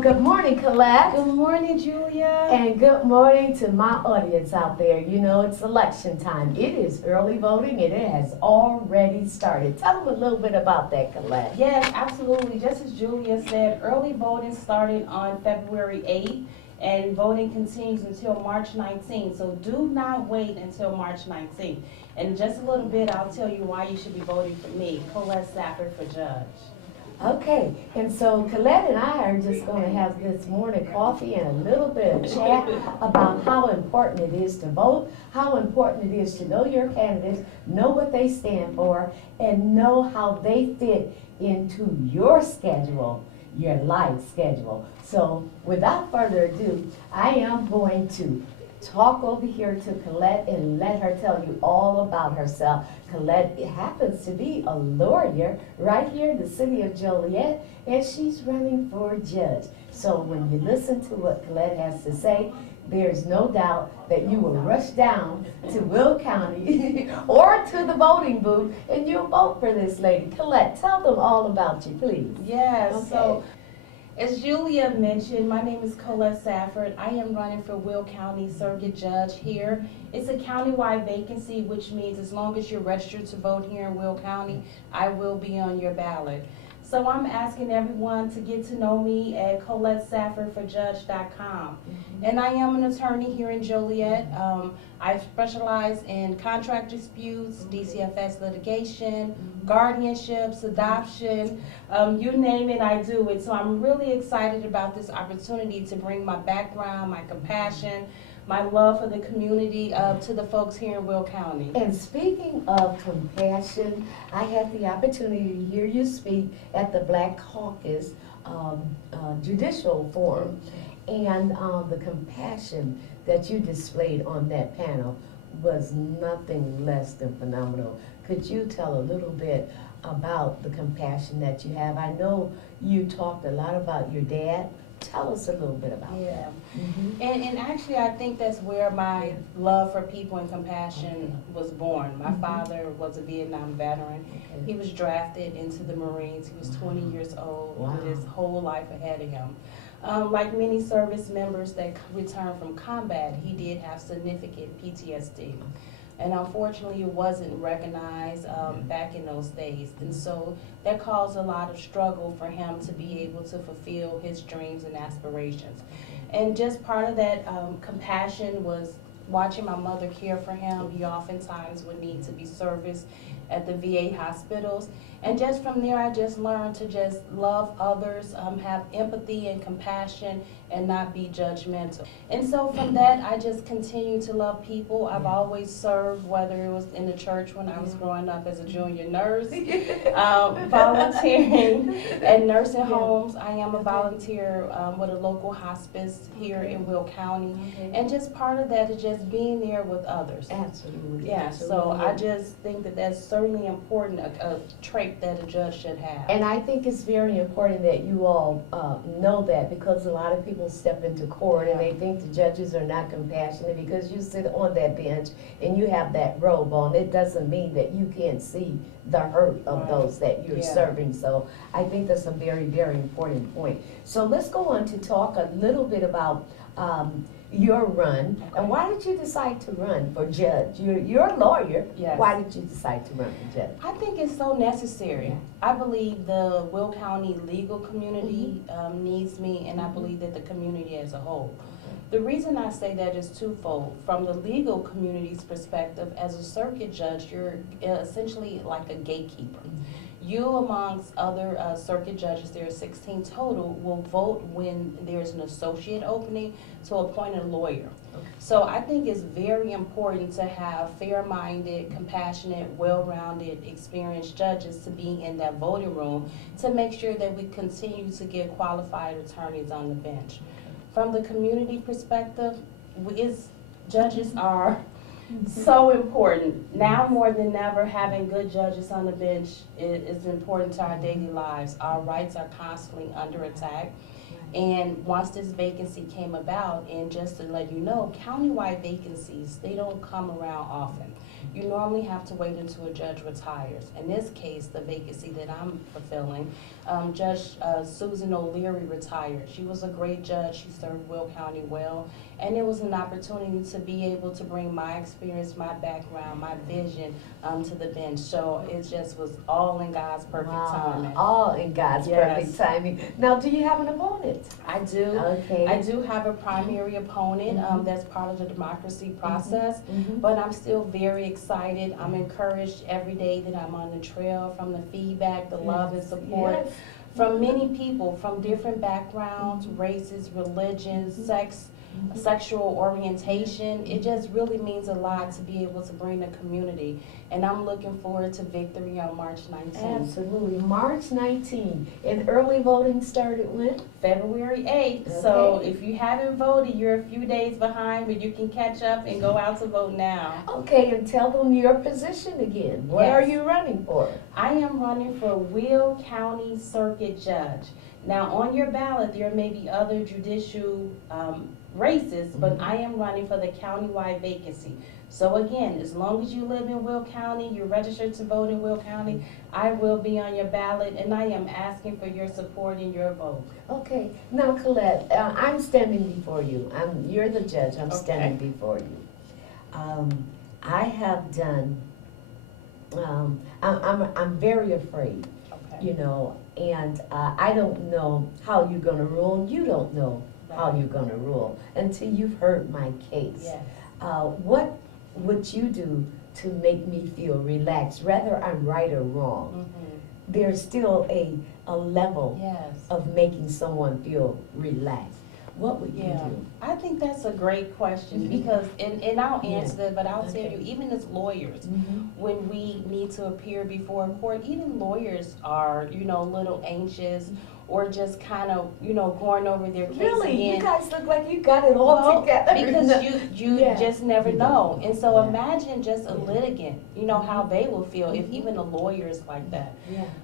Good morning, Colette. Good morning, Julia. And good morning to my audience out there. You know, it's election time. It is early voting and it has already started. Tell them a little bit about that, Colette. Yes, absolutely. Just as Julia said, early voting started on February 8th and voting continues until March 19th. So do not wait until March 19th. And just a little bit, I'll tell you why you should be voting for me, Colette Safford, for judge. Okay, and so Colette and I are just going to have this morning coffee and a little bit of chat about how important it is to vote, how important it is to know your candidates, know what they stand for, and know how they fit into your schedule, your life schedule. So without further ado, I am going to talk over here to Colette and let her tell you all about herself. Colette happens to be a lawyer right here in the city of Joliet, and she's running for judge. So when you listen to what Colette has to say, there's no doubt that you will rush down to Will County or to the voting booth and you'll vote for this lady. Colette, tell them all about you, please. Yes, Okay. so as Julia mentioned, my name is Colette Safford. I am running for Will County Circuit Judge here. It's a countywide vacancy, which means as long as you're registered to vote here in Will County, I will be on your ballot. So I'm asking everyone to get to know me at ColetteSaffordForJudge.com. And I am an attorney here in Joliet. I specialize in contract disputes, DCFS litigation, guardianships, adoption, you name it, I do it. So I'm really excited about this opportunity to bring my background, my compassion, my love for the community to the folks here in Will County. And speaking of compassion, I had the opportunity to hear you speak at the Black Caucus Judicial Forum, and the compassion that you displayed on that panel was nothing less than phenomenal. Could you tell a little bit about the compassion that you have? I know you talked a lot about your dad. Tell us a little bit about that. And actually, I think that's where my love for people and compassion was born. My father was a Vietnam veteran. He was drafted into the Marines. He was 20 years old with his whole life ahead of him. Like many service members that returned from combat, he did have significant PTSD. And unfortunately, it wasn't recognized back in those days. And so that caused a lot of struggle for him to be able to fulfill his dreams and aspirations. And just part of that compassion was watching my mother care for him. He oftentimes would need to be serviced at the VA hospitals. And just from there, I just learned to just love others, have empathy and compassion, and not be judgmental. And so from that, I just continue to love people. I've always served, whether it was in the church when I was growing up as a junior nurse, volunteering at nursing homes. I am a volunteer with a local hospice here in Will County. And just part of that is just being there with others. Absolutely. Yeah, Absolutely. so I just think that that's certainly important, a trait that a judge should have. And I think it's very important that you all know that, because a lot of people step into court and they think the judges are not compassionate because you sit on that bench and you have that robe on. It doesn't mean that you can't see the hurt of those that you're serving. So I think that's a very, very important point. So let's go on to talk a little bit about your run. And why did you decide to run for judge? You're a lawyer. Yes. Why did you decide to run for judge? I think it's so necessary. I believe the Will County legal community needs me, and I believe that the community as a whole. The reason I say that is twofold. From the legal community's perspective, as a circuit judge, you're essentially like a gatekeeper. You, amongst other circuit judges, there are 16 total, will vote when there's an associate opening to appoint a lawyer. So I think it's very important to have fair-minded, compassionate, well-rounded, experienced judges to be in that voting room to make sure that we continue to get qualified attorneys on the bench. From the community perspective, judges are so important. Now more than ever, having good judges on the bench is important to our daily lives. Our rights are constantly under attack. And once this vacancy came about, and just to let you know, countywide vacancies, they don't come around often. you normally have to wait until a judge retires. In this case, the vacancy that I'm fulfilling, Judge Susan O'Leary retired. She was a great judge. She served Will County well. And it was an opportunity to be able to bring my experience, my background, my vision to the bench. So it just was all in God's perfect timing. All in God's perfect timing. Now, do you have an opponent? I do. Okay. I do have a primary opponent. That's part of the democracy process. But I'm still very excited. I'm encouraged every day that I'm on the trail from the feedback, the love and support from many people from different backgrounds, races, religions, sexual orientation. It just really means a lot to be able to bring the community. And I'm looking forward to victory on March 19th. Absolutely. March 19th. And early voting started when? February 8th. Okay. So if you haven't voted, you're a few days behind, but you can catch up and go out to vote now. Okay, and tell them your position again. What are you running for? I am running for Will County Circuit Judge. Now, on your ballot, there may be other judicial races, but I am running for the countywide vacancy. So again, as long as you live in Will County, you're registered to vote in Will County, I will be on your ballot, and I am asking for your support and your vote. Okay. Now, Colette, I'm standing before you. You're the judge. I'm standing before you. I have done. I'm very afraid. You know, and I don't know how you're going to rule. You don't know how you're going to rule until you've heard my case. Yes. What would you do to make me feel relaxed, whether I'm right or wrong? There's still a level of making someone feel relaxed. What would you do? I think that's a great question because, and I'll answer that, but I'll tell you, even as lawyers, when we need to appear before a court, even lawyers are, you know, a little anxious or just kind of, you know, going over their case Really? again. You guys look like you got it all together. Because you just never know. And so imagine just a litigant, you know, how they will feel if even a lawyer is like that.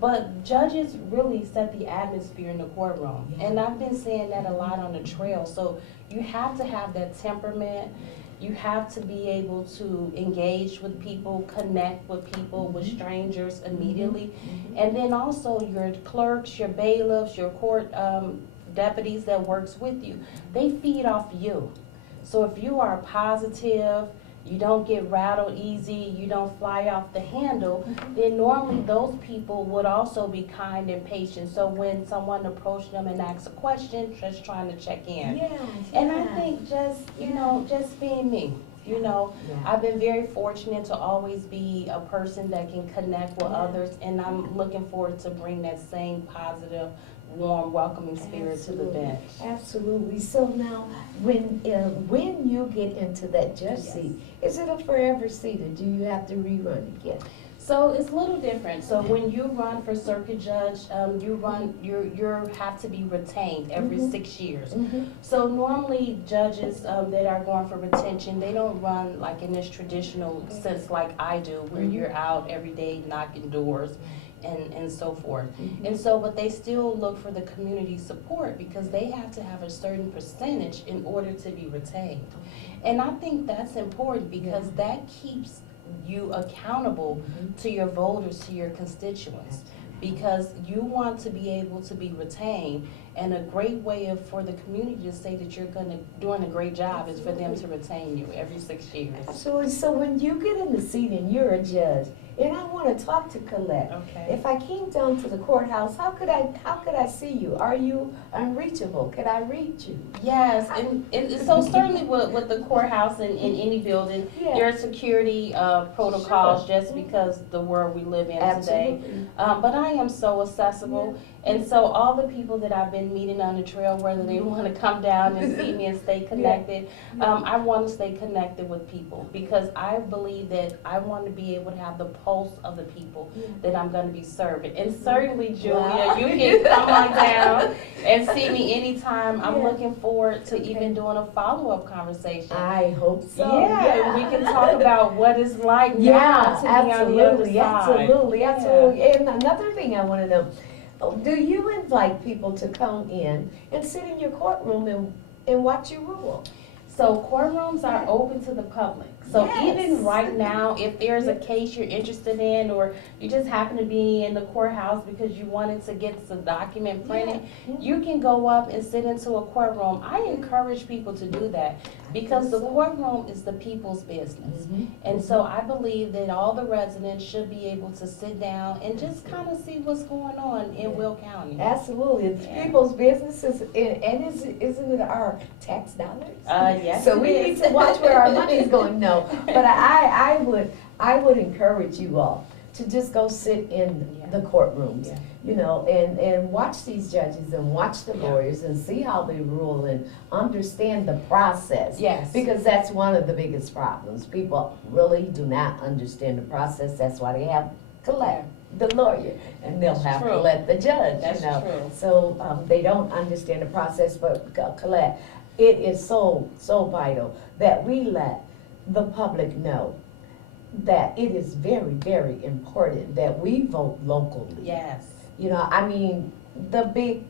But judges really set the atmosphere in the courtroom. And I've been saying that a lot on the trail. So you have to have that temperament. You have to be able to engage with people, connect with people, with strangers immediately. And then also your clerks, your bailiffs, your court deputies that works with you, they feed off you. So if you are positive, you don't get rattled easy, you don't fly off the handle, then normally those people would also be kind and patient. So when someone approaches them and asks a question, just trying to check in. And I think just, you know, just being me. You know, I've been very fortunate to always be a person that can connect with others, and I'm looking forward to bring that same positive, warm, welcoming spirit to the bench. Absolutely. So now, when you get into that judge seat, is it a forever seat, or do you have to rerun again? So it's a little different. So when you run for circuit judge, you have to be retained every 6 years. So normally judges that are going for retention, they don't run like in this traditional sense like I do, where you're out every day knocking doors and so forth. And so, but they still look for the community support because they have to have a certain percentage in order to be retained. And I think that's important because that keeps you accountable to your voters, to your constituents, because you want to be able to be retained. And a great way for the community to say that you're doing a great job is for them to retain you every 6 years. So when you get in the seat and you're a judge, and I want to talk to Colette. If I came down to the courthouse, how could I see you? Are you unreachable? Could I reach you? Yes, and so certainly with the courthouse and in any building, there are security protocols just because the world we live in today. But I am so accessible. And so all the people that I've been meeting on the trail, whether they want to come down and see me and stay connected, I want to stay connected with people because I believe that I want to be able to have the pulse of the people that I'm going to be serving. And certainly, Julia, you can come on down and see me anytime. I'm looking forward to even doing a follow-up conversation. I hope so. Yeah, we can talk about what it's like now to be on the other side. Absolutely. And another thing I want to know, do you invite people to come in and sit in your courtroom and watch you rule? So courtrooms are open to the public. So Yes. even right now, if there's a case you're interested in, or you just happen to be in the courthouse because you wanted to get the document printed, you can go up and sit into a courtroom. I encourage people to do that because the courtroom is the people's business. And so I believe that all the residents should be able to sit down and just kind of see what's going on in Will County. Absolutely, it's Yeah. people's businesses, and isn't it our tax dollars? Yes, So it we is. need to watch where our money's going. No, but I would encourage you all to just go sit in the courtrooms, Yeah. you know, and watch these judges and watch the Yeah. lawyers and see how they rule and understand the process. Yes. Because that's one of the biggest problems. People really do not understand the process. That's why they have Colette, the lawyer, and they'll That's have true. Colette, the judge, That's you know. true. So they don't understand the process, but Colette, it is so vital that we let the public know that it is very, very important that we vote locally. Yes. You know, I mean, the big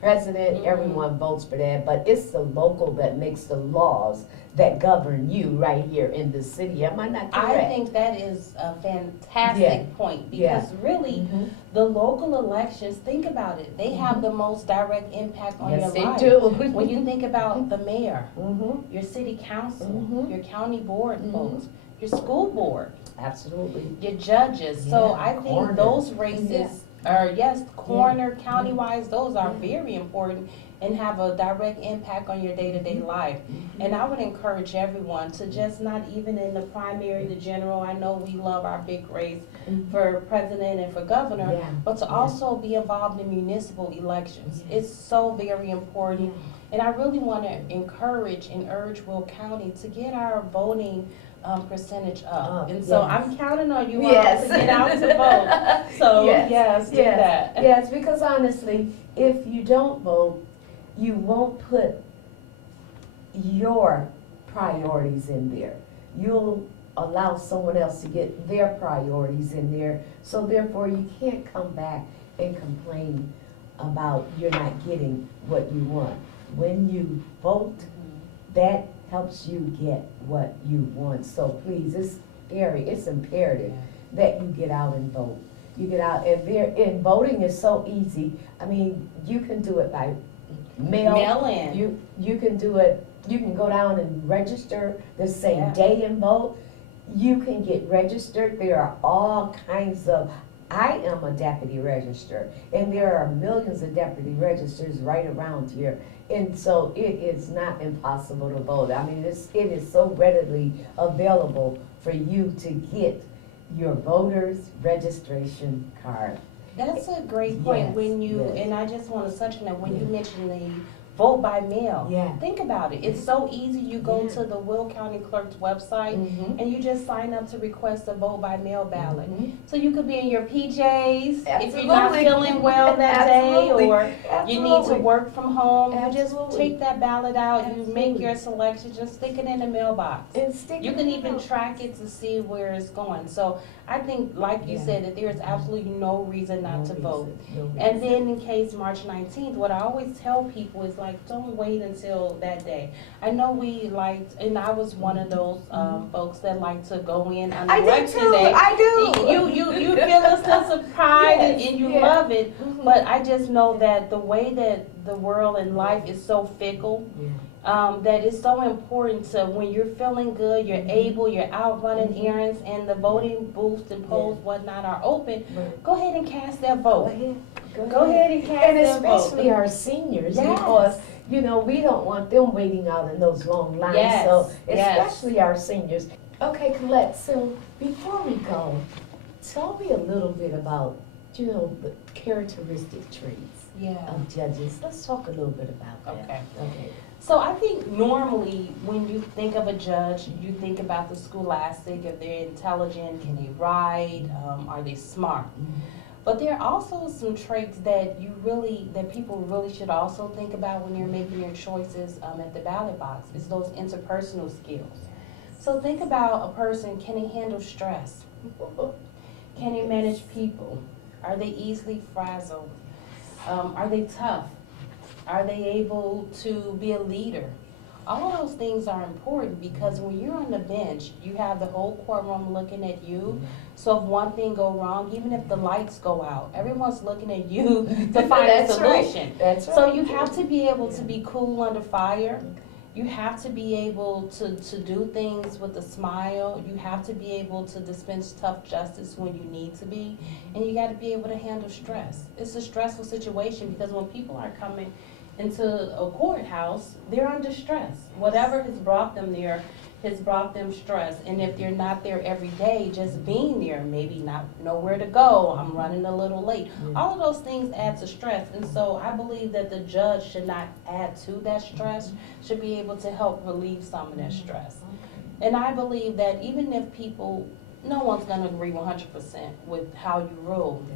president, Mhm. everyone votes for that, but it's the local that makes the laws that govern you right here in the city. Am I not correct? I think that is a fantastic Yeah. point Yeah. because really, Mhm. the local elections, think about it, they have the most direct impact on Yes, your life. they do. When you think about the mayor, Mhm. your city council, Mhm. your county board Mhm. votes, your school board, Absolutely. your judges. So Yeah, I think coroner. those races are, yes, coroner, Yeah. county-wise, those are Yeah. very important and have a direct impact on your day-to-day life. And I would encourage everyone to just not even in the primary, the general, I know we love our big race Mhm. for president and for governor, Yeah, but to yeah. also be involved in municipal elections. Yeah. It's so very important. And I really want to encourage and urge Will County to get our voting percentage up. And so yes. I'm counting on you Yes. all to get out to vote. So yes, do that. Yes, because honestly, if you don't vote, you won't put your priorities in there. You'll allow someone else to get their priorities in there, so therefore you can't come back and complain about you're not getting what you want. When you vote, that helps you get what you want. So please, it's imperative that you get out and vote. You get out, and voting is so easy. I mean, you can do it by Mail in. You can do it, you can go down and register the same Yeah. day and vote. You can get registered. There are all kinds of, I am a deputy register, and there are millions of deputy registers right around here. And so it is not impossible to vote. I mean, it is so readily available for you to get your voter's registration card. That's a great point. Yes, When you, yes. and I just want to touch on that, when you Yeah. mentioned the vote by mail. Yeah. Think about it. It's so easy. You go Yeah. to the Will County Clerk's website Mhm. and you just sign up to request a vote by mail ballot. Mhm. So you could be in your PJs if you're not Absolutely. feeling well that day, Absolutely. or you need to Absolutely. work from home. You just Absolutely. take that ballot out, you make Absolutely. your selection, just stick it in the mailbox. And stick You it can in even the- track it to see where it's going. So I think, like you Yeah. said, that there is absolutely no reason not No to reason, vote. no And reason. then in case March 19th, what I always tell people is like, don't wait until that day. I know we liked, and I was one of those folks that like to go in on I do election too. day. I do. You feel a sense of pride Yes, and you yeah. love it. Mhm. But I just know that the way that the world and life is so fickle, Yeah. that it's so important to, when you're feeling good, you're able, you're out running Mhm. errands, and the voting booths and polls, whatnot, are open. Right. Go ahead and cast that Go vote. ahead. Go ahead and cast And that vote. especially our seniors, Yes. because, you know, we don't want them waiting out in those long lines. Yes, So yes. especially our seniors. Okay, Colette, so before we go, tell me a little bit about, you know, the characteristic traits Yeah. of judges. Let's talk a little bit about that. Okay. Okay. So I think normally when you think of a judge, you think about the scholastic, if they're intelligent, can they write, are they smart? But there are also some traits that that people really should also think about when you're making your choices at the ballot box. It's those interpersonal skills. So think about a person, can he handle stress? Can he manage people? Are they easily frazzled? Are they tough? Are they able to be a leader? All of those things are important because when you're on the bench, you have the whole courtroom looking at you. So if one thing go wrong, even if the lights go out, everyone's looking at you to find a solution. Right. That's right. So you have to be able to be cool under fire. You have to be able to do things with a smile. You have to be able to dispense tough justice when you need to be. And you got to be able to handle stress. It's a stressful situation because when people are coming into a courthouse, they're under stress. Whatever has brought them there has brought them stress. And if they're not there every day, just being there, maybe not know where to go, I'm running a little late. All of those things add to stress. And so I believe that the judge should not add to that stress, should be able to help relieve some of that stress. And I believe that even if people, no one's going to agree 100% with how you rule,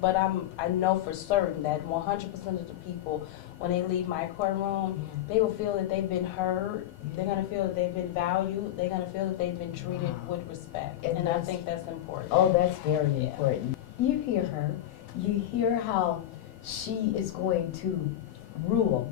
but I know for certain that 100% of the people, when they leave my courtroom, they will feel that they've been heard, they're going to feel that they've been valued, they're going to feel that they've been treated with respect, and I think that's important. Oh, that's very important. You hear her, you hear how she is going to rule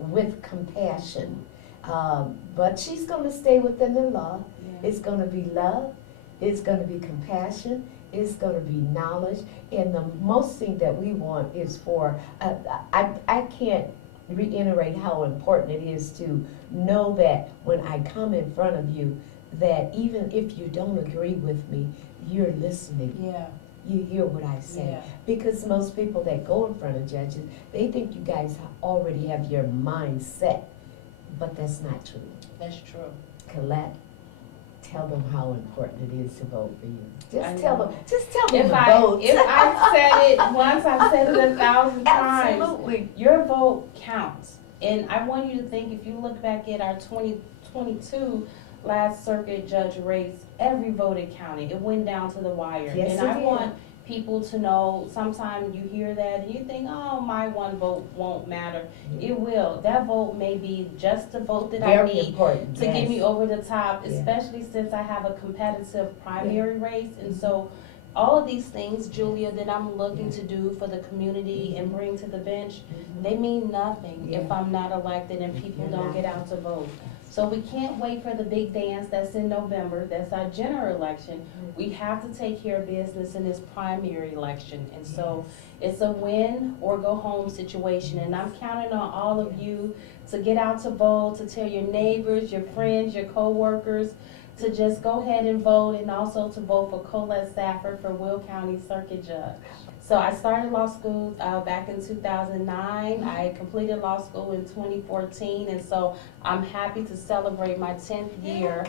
with compassion, but she's going to stay within the law. It's going to be love, it's going to be compassion, it's going to be knowledge, and the most thing that we want is for, I can't reiterate how important it is to know that when I come in front of you, that even if you don't agree with me, you're listening. Yeah. You hear what I say. Yeah. Because most people that go in front of judges, they think you guys already have your mind set, but that's not true. That's true. Colette, tell them how important it is to vote for you. I Just tell know. them to vote. If I said it once, I've said it 1,000 times. Absolutely. Your vote counts. And I want you to think, if you look back at our 2022 last circuit judge race, every vote counted. It went down to the wire. Yes, and it I did. want people to know, sometimes you hear that and you think, oh, my one vote won't matter. It will. That vote may be just the vote that I Very need important. to get me over the top, Yeah. especially since I have a competitive primary race. And so all of these things, Julia, that I'm looking to do for the community and bring to the bench, they mean nothing if I'm not elected and people don't get out to vote. So we can't wait for the big dance that's in November. That's our general election. We have to take care of business in this primary election. And so it's a win or go home situation. And I'm counting on all of you to get out to vote, to tell your neighbors, your friends, your co-workers, to just go ahead and vote, and also to vote for Colette Safford for Will County Circuit Judge. So I started law school back in 2009. I completed law school in 2014, and so I'm happy to celebrate my 10th year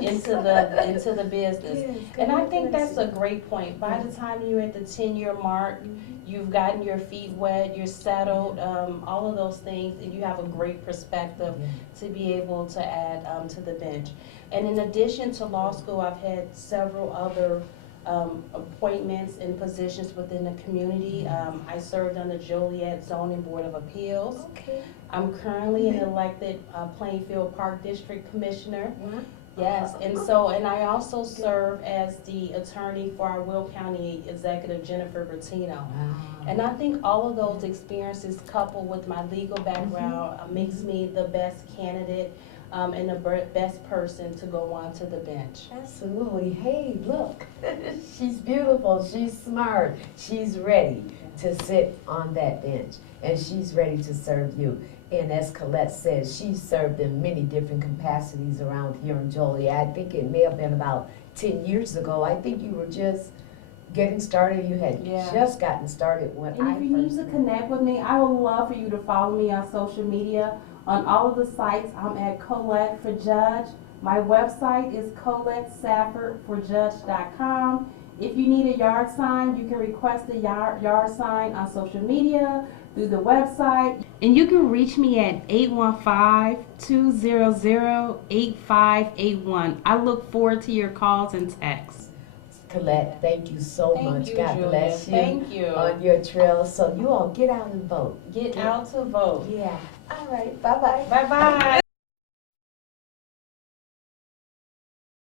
into the business. Yes, And I think that's a great point. By the time you're at the 10-year mark, you've gotten your feet wet, you're settled, all of those things, and you have a great perspective to be able to add to the bench. And in addition to law school, I've had several other appointments and positions within the community. I served on the Joliet Zoning Board of Appeals. Okay. I'm currently an elected Plainfield Park District Commissioner. Yes, and I also serve as the attorney for our Will County Executive, Jennifer Bertino. And I think all of those experiences coupled with my legal background makes me the best candidate and the best person to go on to the bench. Absolutely. Hey, look, she's beautiful, she's smart, she's ready to sit on that bench, and she's ready to serve you. And as Colette says, she's served in many different capacities around here in Joliet. I think it may have been about 10 years ago. I think you were just getting started. You had just gotten started when And if you need to connect with me, I would love for you to follow me on social media. On all of the sites, I'm at Colette for Judge. My website is ColetteSaffordforJudge.com. If you need a yard sign, you can request a yard sign on social media, through the website. And you can reach me at 815-200-8581. I look forward to your calls and texts. Colette, thank you so much. You, God Julia. bless you. Thank you. On your trail. So you all get out and vote. Get out to vote. Yeah. All right. Bye-bye. Bye-bye.